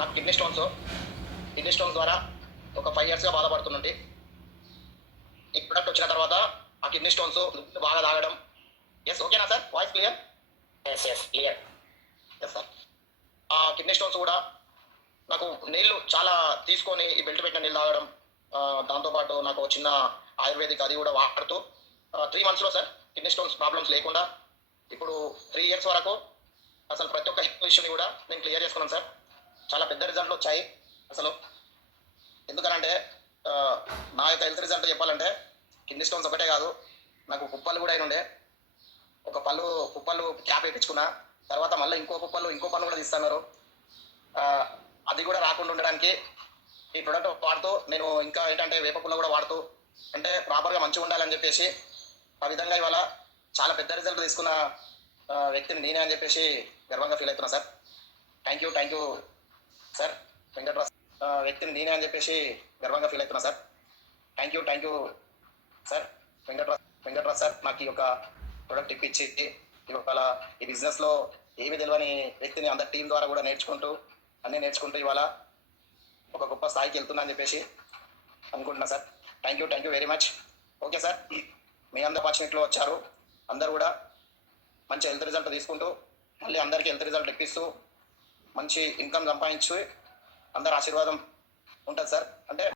నాకు kidney stones ద్వారా ఒక 5 ఇయర్స్గా బాధపడుతుండే. ఈ ప్రొడక్ట్ వచ్చిన తర్వాత ఆ కిడ్నీ స్టోన్స్ బాగా తాగడం. ఎస్ ఓకేనా sir? Voice clear? Yes yes clear. Yes sir. ఆ కిడ్నీ స్టోన్స్ కూడా నాకు నీళ్లు చాలా తీసుకొని ఈ బెల్ట్ పెట్టిన నీళ్ళు తాగడం, దాంతోపాటు నాకు చిన్న ఆయుర్వేదిక్ అది కూడా వాడుతూ 3 మంత్స్లో సార్ కిడ్నీ స్టోన్స్ ప్రాబ్లమ్స్ లేకుండా ఇప్పుడు 3 ఇయర్స్ వరకు అసలు ప్రతి ఒక్క హెల్త్ ఇష్యూని కూడా నేను క్లియర్ చేసుకున్నాను సార్. చాలా పెద్ద రిజల్ట్లు వచ్చాయి అసలు. ఎందుకనంటే నా యొక్క హెల్త్ రిజల్ట్ చెప్పాలంటే కిడ్నీ స్టోన్స్ ఒకటే కాదు, నాకు కుప్పలు కూడా అయినుండే. ఒక కుప్పలు క్యాప్ వేయించుకున్నా, తర్వాత మళ్ళీ ఇంకో పళ్ళు కూడా తీస్తున్నారు. అది కూడా రాకుండా ఉండడానికి ఈ ప్రోడక్ట్ వాడుతూ నేను ఇంకా ఏంటంటే వేప పుల్ల కూడా వాడుతూ అంటే ప్రాపర్గా మంచిగా ఉండాలని చెప్పేసి ఆ విధంగా ఇవాళ చాలా పెద్ద రిజల్ట్ తీసుకున్న వ్యక్తిని నేనే అని చెప్పేసి గర్వంగా ఫీల్ అవుతున్నా sir. Thank you sir Venkatrao. వ్యక్తిని నేనే అని చెప్పేసి గర్వంగా ఫీల్ అవుతున్నా sir. Thank you sir Venkatrao sir. నాకు ఈ యొక్క ప్రొడక్ట్ ఇప్పించి ఇవాళ ఈ బిజినెస్లో ఏమి తెలియని వ్యక్తిని అందరి టీం ద్వారా కూడా అన్నీ నేర్చుకుంటూ ఇవాళ ఒక గొప్ప స్థాయికి వెళ్తున్నా అని చెప్పేసి అనుకుంటున్నా sir. Thank you very much. Okay sir, మీ అందరు ఆపర్చునిటీలో వచ్చారు. అందరూ కూడా మంచి హెల్త్ రిజల్ట్ తీసుకుంటూ మళ్ళీ అందరికీ హెల్త్ రిజల్ట్ ఇప్పిస్తూ మంచి ఇన్కమ్ సంపాదించి అందరు ఆశీర్వాదం ఉంటుంది సార్. అంటే